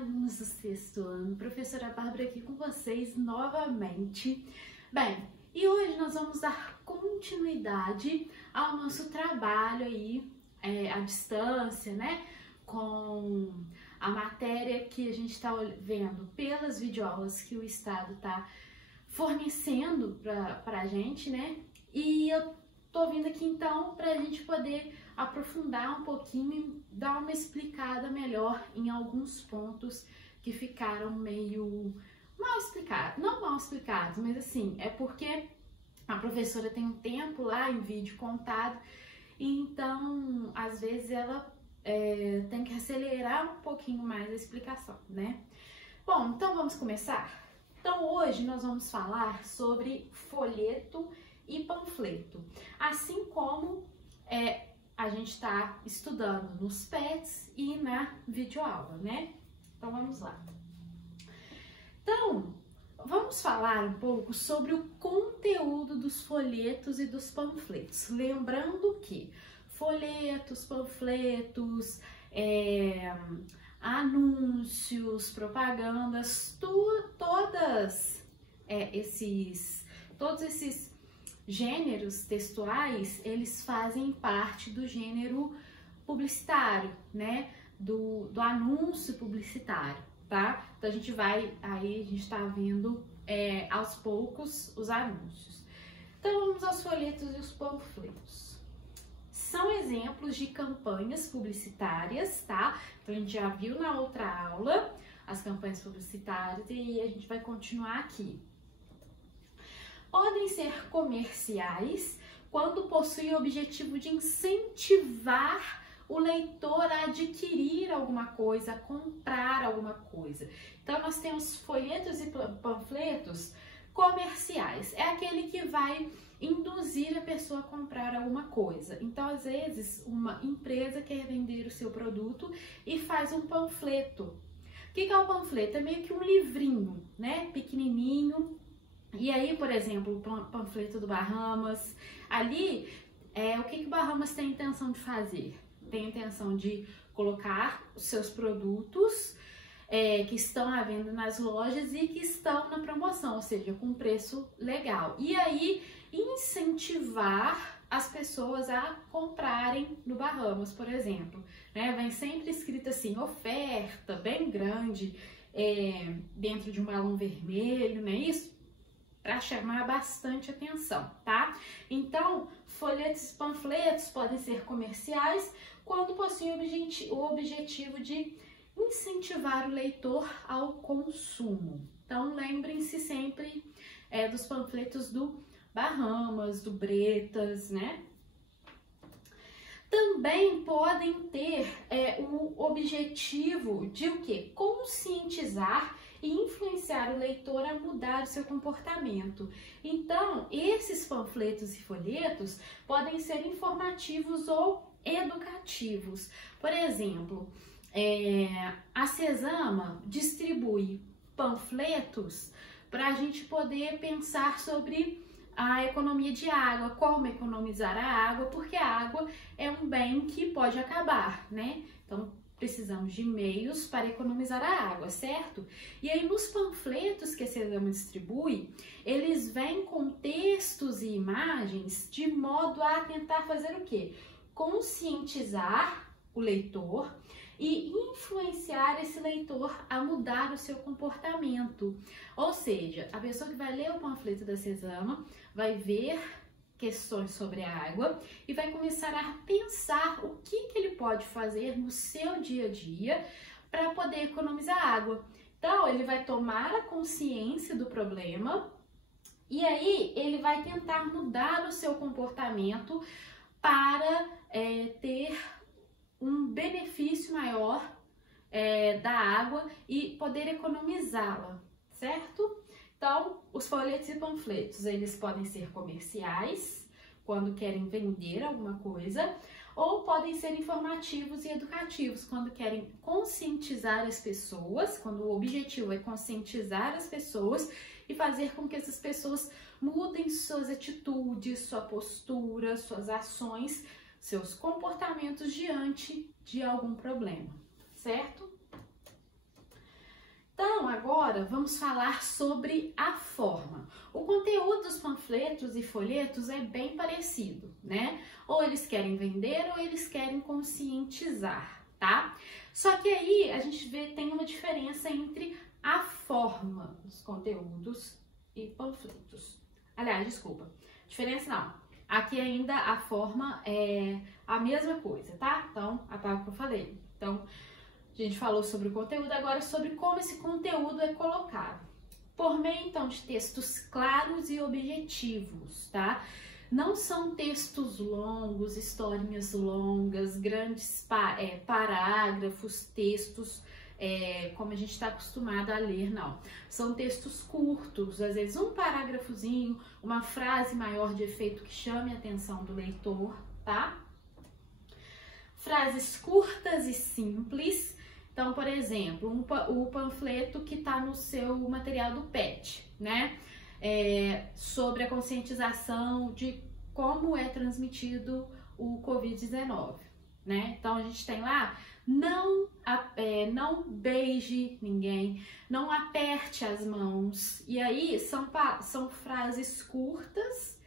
alunos do sexto ano, professora Bárbara aqui com vocês novamente. Bem, e hoje nós vamos dar continuidade ao nosso trabalho aí, à distância, né? Com a matéria que a gente está vendo pelas videoaulas que o Estado está fornecendo para a gente, né? E eu tô vindo aqui então para a gente poder aprofundar um pouquinho, dar uma explicada melhor em alguns pontos que ficaram meio mal explicados, não mal explicados, mas assim, é porque a professora tem um tempo lá em vídeo contado, então às vezes ela tem que acelerar um pouquinho mais a explicação, né? Bom, então vamos começar? Então hoje nós vamos falar sobre folheto e panfleto, assim como a gente está estudando nos PETs e na videoaula, né? Então vamos lá. Então, vamos falar um pouco sobre o conteúdo dos folhetos e dos panfletos. Lembrando que folhetos, panfletos, anúncios, propagandas, todos esses gêneros textuais, eles fazem parte do gênero publicitário, né? Do anúncio publicitário, tá? Então a gente tá vendo aos poucos os anúncios. Então vamos aos folhetos e os panfletos. São exemplos de campanhas publicitárias, tá? Então a gente já viu na outra aula as campanhas publicitárias e a gente vai continuar aqui. Podem ser comerciais quando possuem o objetivo de incentivar o leitor a adquirir alguma coisa, a comprar alguma coisa. Então, nós temos folhetos e panfletos comerciais. É aquele que vai induzir a pessoa a comprar alguma coisa. Então, às vezes, uma empresa quer vender o seu produto e faz um panfleto. O que é o panfleto? É meio que um livrinho, né? Pequenininho. E aí, por exemplo, o panfleto do Bahamas, ali, o que o Bahamas tem a intenção de fazer? Tem a intenção de colocar os seus produtos que estão à venda nas lojas e que estão na promoção, ou seja, com preço legal. E aí, incentivar as pessoas a comprarem no Bahamas, por exemplo. Né? Vem sempre escrito assim, oferta bem grande, dentro de um balão vermelho, não é isso? Para chamar bastante atenção, tá? Então, folhetos e panfletos podem ser comerciais quando possuem o objetivo de incentivar o leitor ao consumo. Então, lembrem-se sempre dos panfletos do Bahamas, do Bretas, né? Também podem ter o objetivo de o quê? Conscientizar e influenciar o leitor a mudar o seu comportamento. Então, esses panfletos e folhetos podem ser informativos ou educativos. Por exemplo, a Sesama distribui panfletos para a gente poder pensar sobre a economia de água, como economizar a água, porque a água é um bem que pode acabar, né? Então, precisamos de meios para economizar a água, certo? E aí, nos panfletos que a Sesama distribui, eles vêm com textos e imagens de modo a tentar fazer o quê? Conscientizar o leitor e influenciar esse leitor a mudar o seu comportamento. Ou seja, a pessoa que vai ler o panfleto da Sesama vai ver questões sobre a água e vai começar a pensar o que ele pode fazer no seu dia a dia para poder economizar água. Então, ele vai tomar a consciência do problema e aí ele vai tentar mudar o seu comportamento para ter um benefício maior da água e poder economizá-la, certo? Então, os folhetos e panfletos, eles podem ser comerciais, quando querem vender alguma coisa, ou podem ser informativos e educativos, quando querem conscientizar as pessoas, quando o objetivo é conscientizar as pessoas e fazer com que essas pessoas mudem suas atitudes, sua postura, suas ações, seus comportamentos diante de algum problema, certo? Então, agora vamos falar sobre a forma. O conteúdo dos panfletos e folhetos é bem parecido, né? Ou eles querem vender ou eles querem conscientizar, tá? Só que aí a gente tem uma diferença entre a forma dos conteúdos e panfletos. Aliás, desculpa, diferença não. Aqui ainda a forma é a mesma coisa, tá? Então, apaga o que eu falei. Então, a gente falou sobre o conteúdo, agora sobre como esse conteúdo é colocado. Por meio, então, de textos claros e objetivos, tá? Não são textos longos, historinhas longas, grandes parágrafos, textos como a gente está acostumado a ler, não. São textos curtos, às vezes um parágrafozinho, uma frase maior de efeito que chame a atenção do leitor, tá? Frases curtas e simples. Então, por exemplo, o panfleto que está no seu material do PET, né? Sobre a conscientização de como é transmitido o Covid-19, né? Então, a gente tem lá, não beije ninguém, não aperte as mãos. E aí, são frases curtas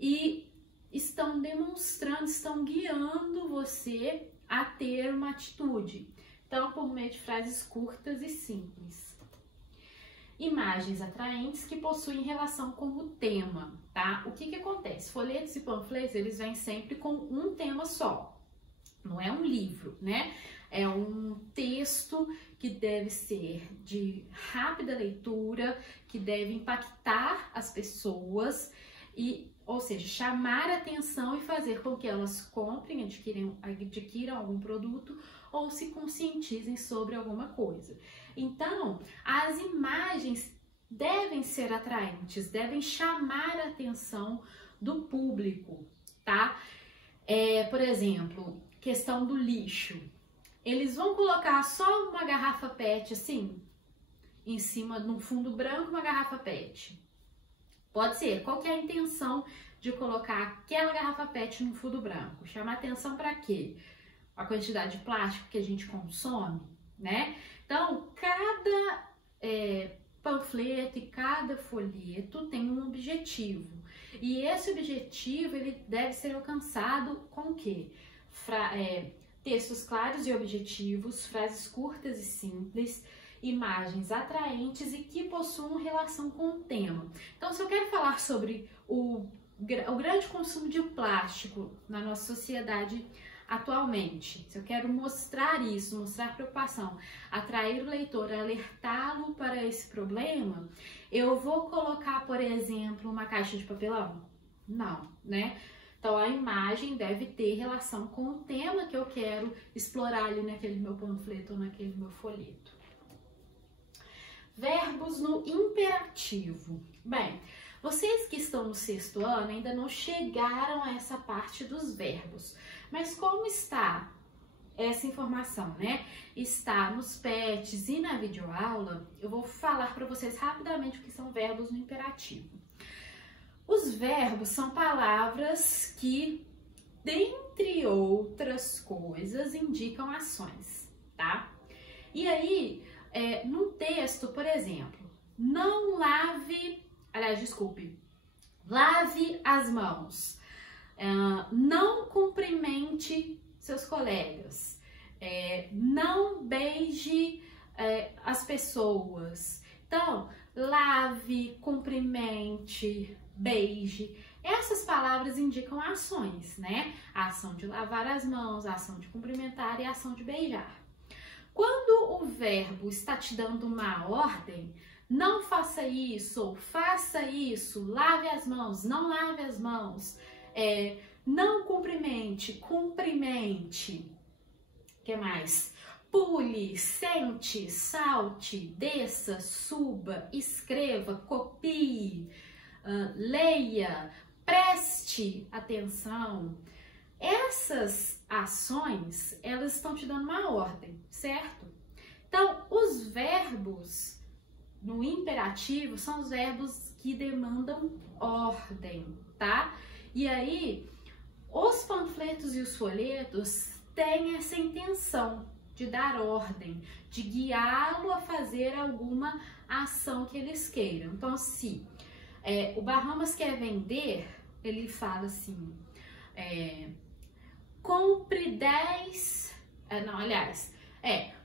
e estão demonstrando, estão guiando você a ter uma atitude. Então, por meio de frases curtas e simples. Imagens atraentes que possuem relação com o tema, tá? O que acontece? Folhetos e panfletos, eles vêm sempre com um tema só. Não é um livro, né? É um texto que deve ser de rápida leitura, que deve impactar as pessoas ou seja, chamar a atenção e fazer com que elas comprem, adquiram algum produto ou se conscientizem sobre alguma coisa. Então, as imagens devem ser atraentes, devem chamar a atenção do público, tá? Por exemplo, questão do lixo. Eles vão colocar só uma garrafa PET assim, em cima, no fundo branco, uma garrafa PET. Pode ser. Qual que é a intenção de colocar aquela garrafa PET no fundo branco? Chamar atenção para quê? A quantidade de plástico que a gente consome, né? Então, cada panfleto e cada folheto tem um objetivo. E esse objetivo, ele deve ser alcançado com o quê? Textos claros e objetivos, frases curtas e simples, imagens atraentes e que possuam relação com o tema. Então, se eu quero falar sobre o grande consumo de plástico na nossa sociedade atualmente, se eu quero mostrar isso, mostrar preocupação, atrair o leitor, alertá-lo para esse problema, eu vou colocar, por exemplo, uma caixa de papelão? Não, né? Então, a imagem deve ter relação com o tema que eu quero explorar ali naquele meu panfleto ou naquele meu folheto. Verbos no imperativo. Bem, vocês que estão no 6º ano ainda não chegaram a essa parte dos verbos. Mas como está essa informação, né? Está nos PETs e na videoaula, eu vou falar para vocês rapidamente o que são verbos no imperativo. Os verbos são palavras que, dentre outras coisas, indicam ações, tá? E aí, no texto, por exemplo, lave as mãos, não cumprimente seus colegas, não beije as pessoas. Então, lave, cumprimente, beije. Essas palavras indicam ações, né? A ação de lavar as mãos, a ação de cumprimentar e a ação de beijar. Quando o verbo está te dando uma ordem, não faça isso, ou faça isso, lave as mãos, não lave as mãos, não cumprimente, cumprimente. O que mais? Pule, sente, salte, desça, suba, escreva, copie, leia, preste atenção. Essas ações, elas estão te dando uma ordem, certo? Então, os verbos no imperativo são os verbos que demandam ordem, tá? E aí, os panfletos e os folhetos têm essa intenção, de dar ordem, de guiá-lo a fazer alguma ação que eles queiram. Então, se o Bahamas quer vender, ele fala assim, compre 10,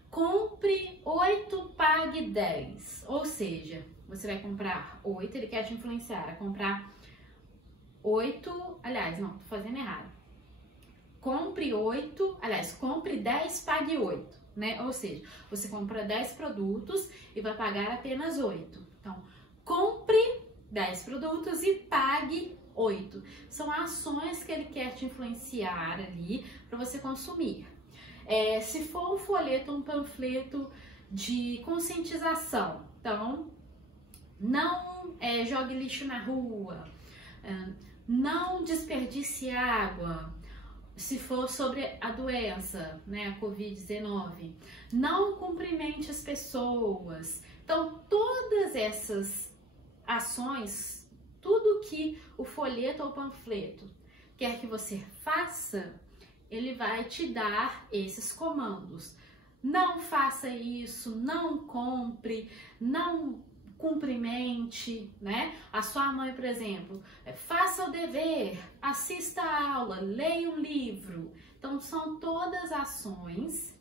compre 8, pague 10. Ou seja, você vai comprar 8, ele quer te influenciar a comprar 8, tô fazendo errado. Compre 10, pague 8, né? Ou seja, você compra 10 produtos e vai pagar apenas 8. Então, compre 10 produtos e pague 8. São ações que ele quer te influenciar ali para você consumir. Se for um folheto, um panfleto de conscientização, então, não jogue lixo na rua, não desperdice água. Se for sobre a doença, né, a Covid-19, não cumprimente as pessoas. Então, todas essas ações, tudo que o folheto ou panfleto quer que você faça, ele vai te dar esses comandos. Não faça isso, não compre, não cumprimente, né? A sua mãe, por exemplo, faça o dever, assista a aula, leia um livro. Então, são todas ações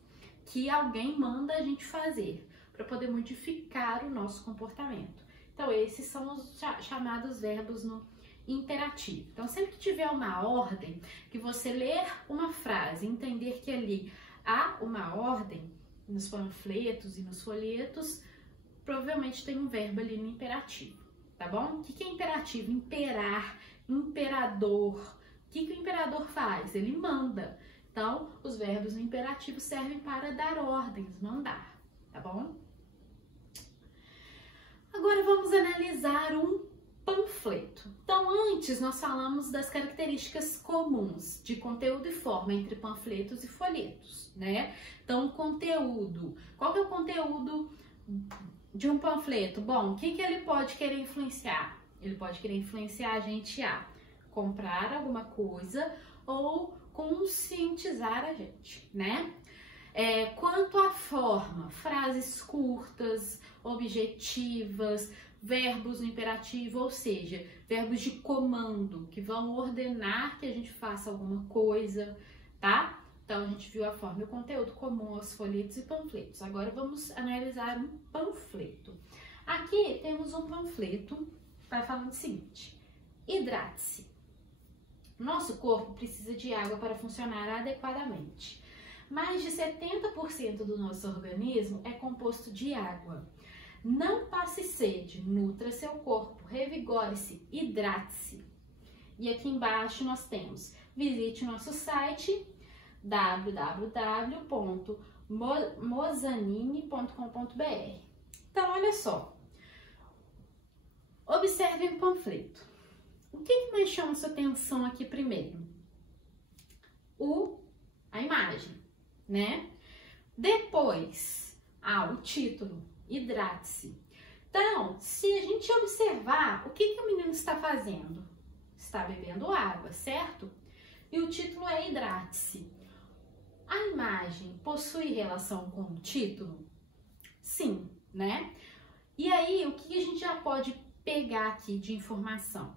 que alguém manda a gente fazer para poder modificar o nosso comportamento. Então, esses são os chamados verbos no imperativo. Então, sempre que tiver uma ordem, que você ler uma frase, entender que ali há uma ordem nos panfletos e nos folhetos, provavelmente tem um verbo ali no imperativo, tá bom? O que é imperativo? Imperar, imperador. O que o imperador faz? Ele manda. Então, os verbos no imperativo servem para dar ordens, mandar, tá bom? Agora vamos analisar um panfleto. Então, antes nós falamos das características comuns de conteúdo e forma entre panfletos e folhetos, né? Então, conteúdo. Qual que é o conteúdo de um panfleto? Bom, o que ele pode querer influenciar? Ele pode querer influenciar a gente a comprar alguma coisa ou conscientizar a gente, né? Quanto à forma, frases curtas, objetivas, verbos no imperativo, ou seja, verbos de comando, que vão ordenar que a gente faça alguma coisa, tá? Então, a gente viu a forma e o conteúdo comum aos folhetos e panfletos. Agora, vamos analisar um panfleto. Aqui temos um panfleto, vai falando o seguinte: hidrate-se. Nosso corpo precisa de água para funcionar adequadamente. Mais de 70% do nosso organismo é composto de água. Não passe sede, nutra seu corpo, revigore-se, hidrate-se. E aqui embaixo nós temos, visite o nosso site www.mozanini.com.br. Então, olha só, observe o panfleto. O que mais chama sua atenção aqui primeiro? A imagem, né? Depois, o título, hidrate-se. Então, se a gente observar, o que o menino está fazendo? Está bebendo água, certo? E o título é hidrate-se. A imagem possui relação com o título? Sim, né? E aí, o que a gente já pode pegar aqui de informação?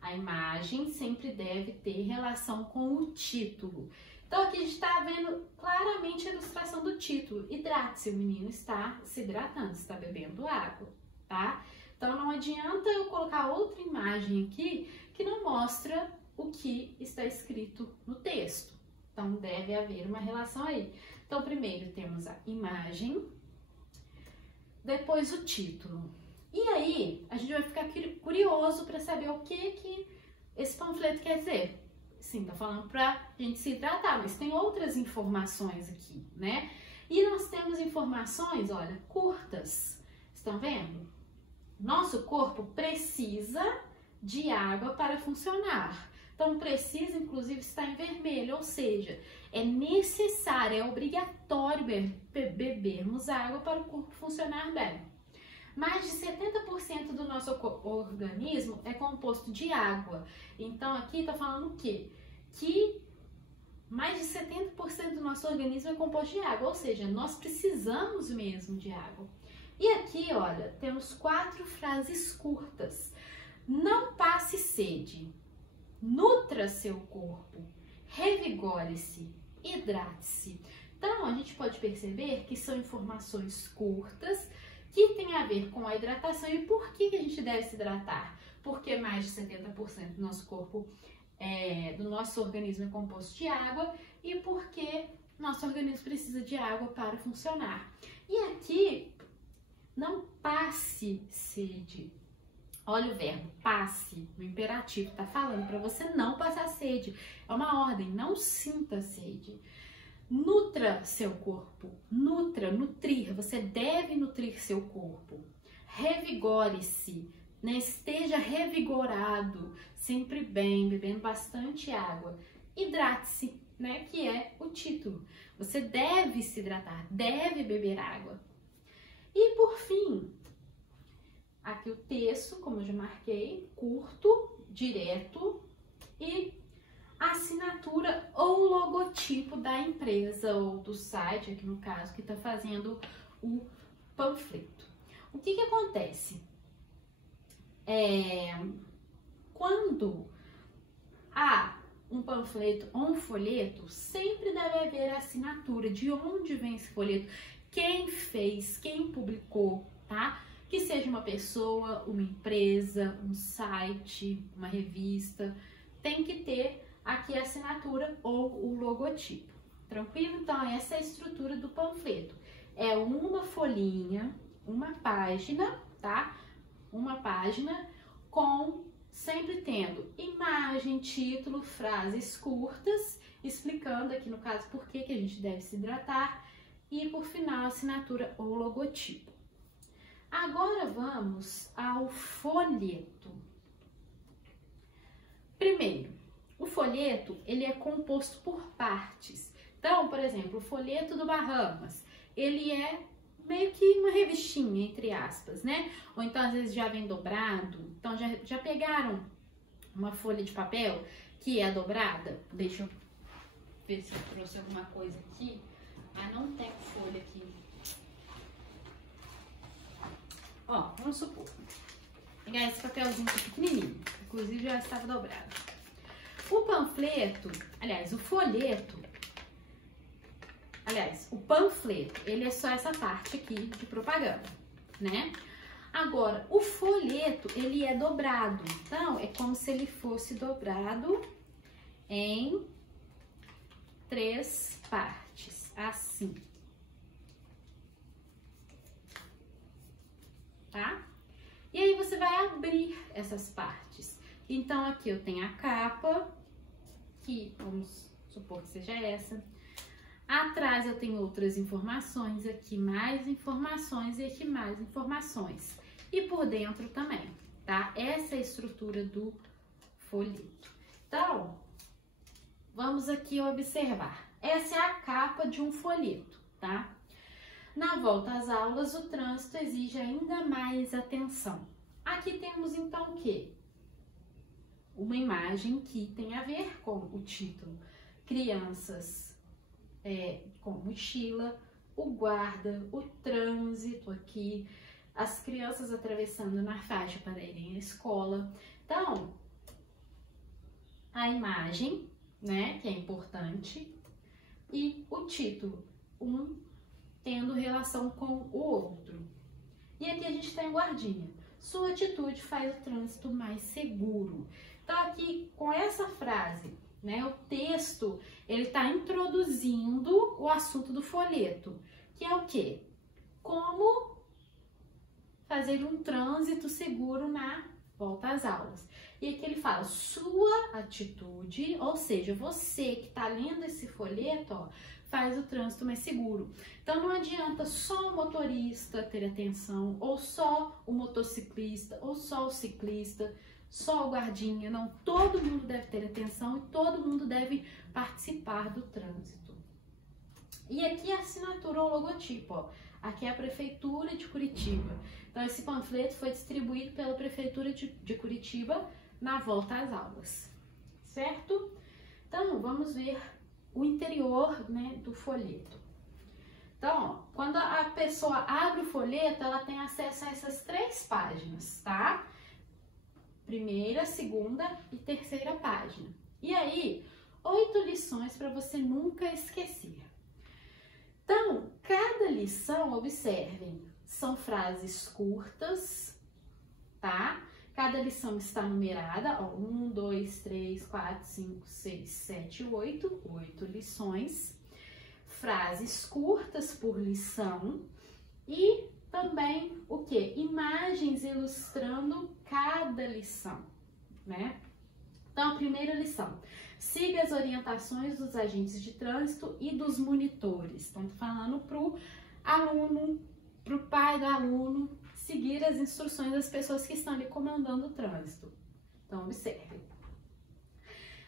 A imagem sempre deve ter relação com o título. Então, aqui a gente está vendo claramente a ilustração do título. Hidrate-se, o menino está se hidratando, está bebendo água, tá? Então, não adianta eu colocar outra imagem aqui que não mostra o que está escrito no texto. Então, deve haver uma relação aí. Então, primeiro temos a imagem, depois o título. E aí, a gente vai ficar curioso para saber o que esse panfleto quer dizer. Sim, tá falando pra gente se hidratar, mas tem outras informações aqui, né? E nós temos informações, olha, curtas. Estão vendo? Nosso corpo precisa de água para funcionar. Então, precisa, inclusive, está em vermelho, ou seja, é necessário, é obrigatório bebermos água para o corpo funcionar bem. Mais de 70% do nosso organismo é composto de água. Então, aqui está falando o quê? Que mais de 70% do nosso organismo é composto de água, ou seja, nós precisamos mesmo de água. E aqui, olha, temos 4 frases curtas. Não passe sede, nutra seu corpo, revigore-se, hidrate-se. Então, a gente pode perceber que são informações curtas que têm a ver com a hidratação. E por que a gente deve se hidratar? Porque mais de 70% do nosso corpo, do nosso organismo é composto de água e porque nosso organismo precisa de água para funcionar. E aqui, não passe sede. Olha o verbo, passe, no imperativo, tá falando para você não passar sede. É uma ordem, não sinta sede. Nutra seu corpo, nutrir, você deve nutrir seu corpo. Revigore-se, né? Esteja revigorado, sempre bem, bebendo bastante água. Hidrate-se, né? Que é o título. Você deve se hidratar, deve beber água. E por fim, aqui o texto, como eu já marquei, curto, direto e assinatura ou logotipo da empresa ou do site, aqui no caso, que está fazendo o panfleto. O que acontece? Quando há um panfleto ou um folheto, sempre deve haver a assinatura de onde vem esse folheto, quem fez, quem publicou, tá? Que seja uma pessoa, uma empresa, um site, uma revista, tem que ter aqui a assinatura ou o logotipo. Tranquilo? Então, essa é a estrutura do panfleto. É uma folhinha, uma página, tá? Uma página com sempre tendo imagem, título, frases curtas, explicando aqui no caso por que a gente deve se hidratar e por final assinatura ou logotipo. Agora vamos ao folheto. Primeiro, o folheto ele é composto por partes. Então, por exemplo, o folheto do Bahamas, ele é meio que uma revistinha, entre aspas, né? Ou então, às vezes, já vem dobrado. Então, já pegaram uma folha de papel que é dobrada? Deixa eu ver se eu trouxe alguma coisa aqui. Ah, não tem folha aqui. Ó, vamos supor. Pegar esse papelzinho aqui pequenininho. Inclusive, já estava dobrado. O panfleto, aliás, o folheto... Aliás, o panfleto, ele é só essa parte aqui de propaganda, né? Agora, o folheto, ele é dobrado. Então, é como se ele fosse dobrado em 3 partes, assim. Tá? E aí, você vai abrir essas partes. Então, aqui eu tenho a capa, que vamos supor que seja essa. Atrás eu tenho outras informações, aqui mais informações e aqui mais informações. E por dentro também, tá? Essa é a estrutura do folheto. Então, vamos aqui observar. Essa é a capa de um folheto, tá? Na volta às aulas, o trânsito exige ainda mais atenção. Aqui temos então o quê? Uma imagem que tem a ver com o título. Crianças com mochila, o guarda, o trânsito aqui, as crianças atravessando na faixa para irem à escola. Então, a imagem, né, que é importante, e o título, um tendo relação com o outro. E aqui a gente tem o guardinha. Sua atitude faz o trânsito mais seguro. Então, aqui com essa frase, né, o texto, ele está introduzindo o assunto do folheto, que é o quê? Como fazer um trânsito seguro na volta às aulas. E aqui ele fala, sua atitude, ou seja, você que está lendo esse folheto, ó, faz o trânsito mais seguro. Então, não adianta só o motorista ter atenção, ou só o motociclista, ou só o ciclista, só o guardinha, não, todo mundo deve ter atenção e todo mundo deve participar do trânsito. E aqui a assinatura ou logotipo, ó. Aqui é a Prefeitura de Curitiba. Então, esse panfleto foi distribuído pela Prefeitura de Curitiba na volta às aulas, certo? Então, vamos ver o interior, né, do folheto. Então, ó, quando a pessoa abre o folheto, ela tem acesso a essas 3 páginas, tá? Primeira, segunda e terceira página. E aí, 8 lições para você nunca esquecer. Então, cada lição, observem, são frases curtas, tá? Cada lição está numerada, ó, 1, 2, 3, 4, 5, 6, 7, 8, 8 lições. Frases curtas por lição e também o que? Imagens ilustrando cada lição, né? Então, a primeira lição. Siga as orientações dos agentes de trânsito e dos monitores. Então, tô falando pro aluno, pro pai do aluno, seguir as instruções das pessoas que estão ali comandando o trânsito. Então, observe.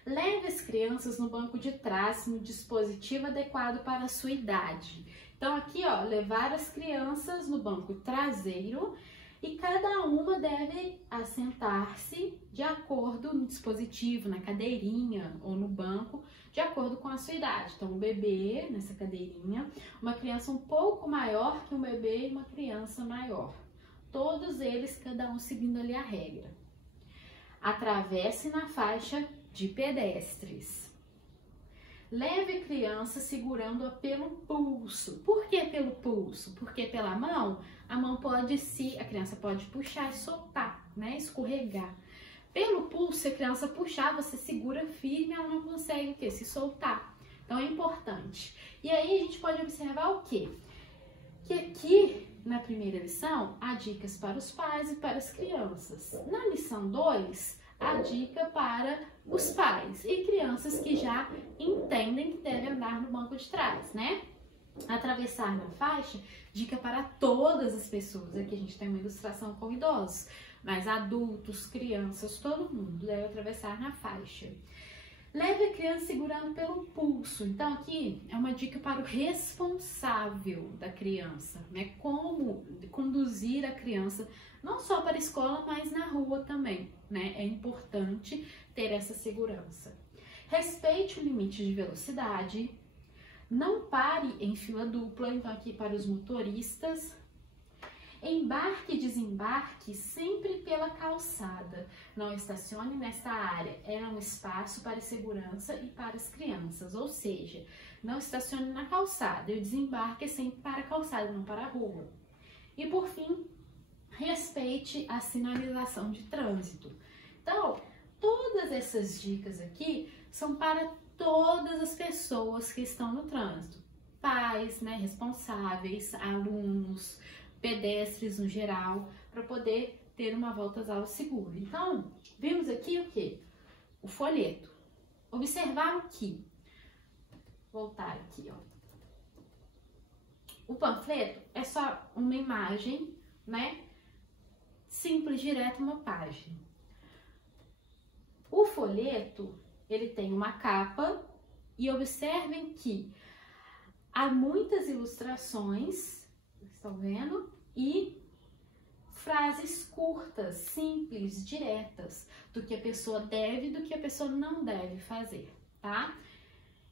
Leve as crianças no banco de trás no dispositivo adequado para a sua idade. Então, aqui, ó, levar as crianças no banco traseiro e cada uma deve assentar-se de acordo no dispositivo, na cadeirinha ou no banco, de acordo com a sua idade. Então, um bebê nessa cadeirinha, uma criança um pouco maior que um bebê e uma criança maior. Todos eles, cada um seguindo ali a regra. Atravesse na faixa de pedestres. Leve a criança segurando-a pelo pulso. Por que pelo pulso? Porque pela mão, a mão pode a criança pode puxar e soltar, né? Escorregar. Pelo pulso, se a criança puxar, você segura firme, ela não consegue o quê? Se soltar. Então é importante. E aí a gente pode observar o quê? Que aqui na primeira lição há dicas para os pais e para as crianças. Na lição 2, a dica para os pais e crianças que já entendem que devem andar no banco de trás, né? Atravessar na faixa, dica para todas as pessoas. Aqui a gente tem uma ilustração com idosos, mas adultos, crianças, todo mundo deve atravessar na faixa. Leve a criança segurando pelo pulso. Então aqui é uma dica para o responsável da criança, né? Como conduzir a criança não só para a escola, mas na rua também, né? É importante ter essa segurança. Respeite o limite de velocidade. Não pare em fila dupla, então aqui para os motoristas. Embarque e desembarque sempre pela calçada. Não estacione nesta área. É um espaço para segurança e para as crianças. Ou seja, não estacione na calçada. E o desembarque é sempre para a calçada, não para a rua. E por fim, respeite a sinalização de trânsito. Então, todas essas dicas aqui são para todas as pessoas que estão no trânsito. Pais, né, responsáveis, alunos, pedestres no geral, para poder ter uma volta às aulas segura. Então, vimos aqui o que? O folheto. Observaram que, voltar aqui, ó. O panfleto é só uma imagem, né? Simples, direto uma página. O folheto, ele tem uma capa e observem que há muitas ilustrações, estão vendo? E frases curtas, simples, diretas, do que a pessoa deve e do que a pessoa não deve fazer, tá?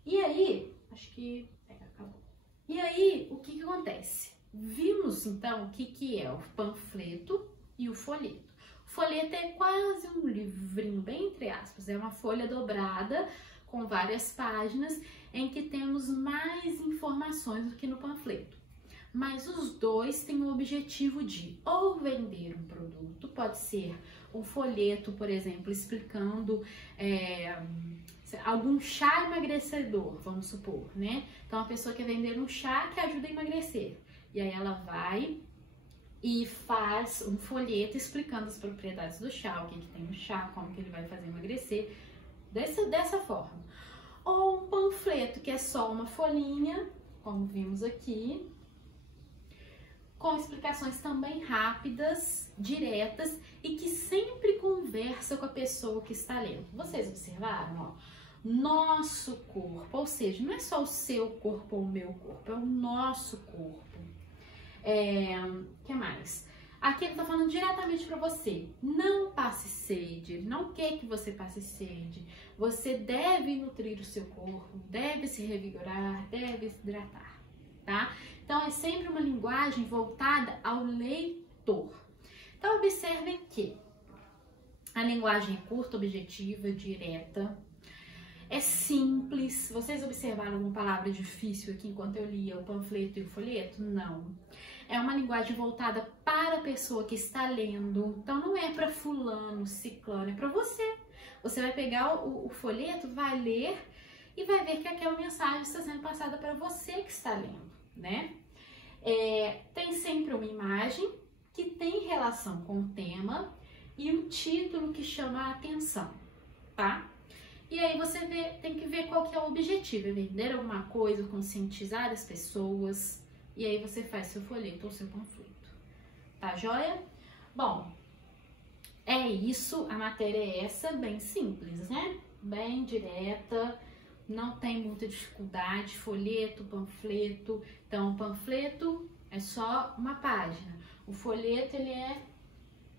E aí, acho que acabou. E aí, o que acontece? Vimos, então, o que é o panfleto e o folheto. O folheto é quase um livrinho, bem entre aspas, é uma folha dobrada com várias páginas em que temos mais informações do que no panfleto. Mas os dois têm o objetivo de ou vender um produto, pode ser um folheto, por exemplo, explicando algum chá emagrecedor, vamos supor, né? Então a pessoa quer vender um chá que ajuda a emagrecer. E aí ela vai e faz um folheto explicando as propriedades do chá, o que tem no chá, como que ele vai fazer emagrecer, dessa forma. Ou um panfleto que é só uma folhinha, como vimos aqui, com explicações também rápidas, diretas e que sempre conversa com a pessoa que está lendo. Vocês observaram, ó? Nosso corpo, ou seja, não é só o seu corpo ou o meu corpo, é o nosso corpo. Que mais? Aqui ele tá falando diretamente para você. Não passe sede, ele não quer que você passe sede. Você deve nutrir o seu corpo, deve se revigorar, deve se hidratar, tá? Então é sempre uma linguagem voltada ao leitor. Então observem que a linguagem é curta, objetiva, direta, é simples. Vocês observaram alguma palavra difícil aqui enquanto eu lia o panfleto e o folheto? Não. É uma linguagem voltada para a pessoa que está lendo. Então não é para fulano, ciclano, é para você. Você vai pegar o folheto, vai ler e vai ver que aquela mensagem está sendo passada para você que está lendo, né? Tem sempre uma imagem que tem relação com o tema e um título que chama a atenção, tá? E aí você tem que ver qual que é o objetivo, é vender alguma coisa, conscientizar as pessoas, e aí você faz seu folheto ou seu panfleto, tá joia? Bom, é isso, a matéria é essa, bem simples, né? Bem direta, não tem muita dificuldade, folheto, panfleto. Então, o panfleto é só uma página, o folheto ele é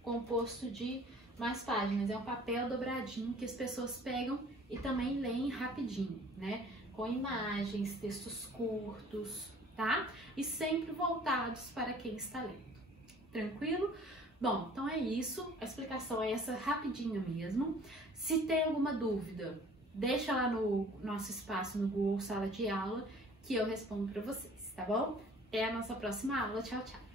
composto de mais páginas, é um papel dobradinho que as pessoas pegam e também leem rapidinho, né? Com imagens, textos curtos, tá? E sempre voltados para quem está lendo. Tranquilo? Bom, então é isso. A explicação é essa rapidinha mesmo. Se tem alguma dúvida, deixa lá no nosso espaço no Google Sala de Aula que eu respondo para vocês, tá bom? Até a nossa próxima aula. Tchau, tchau!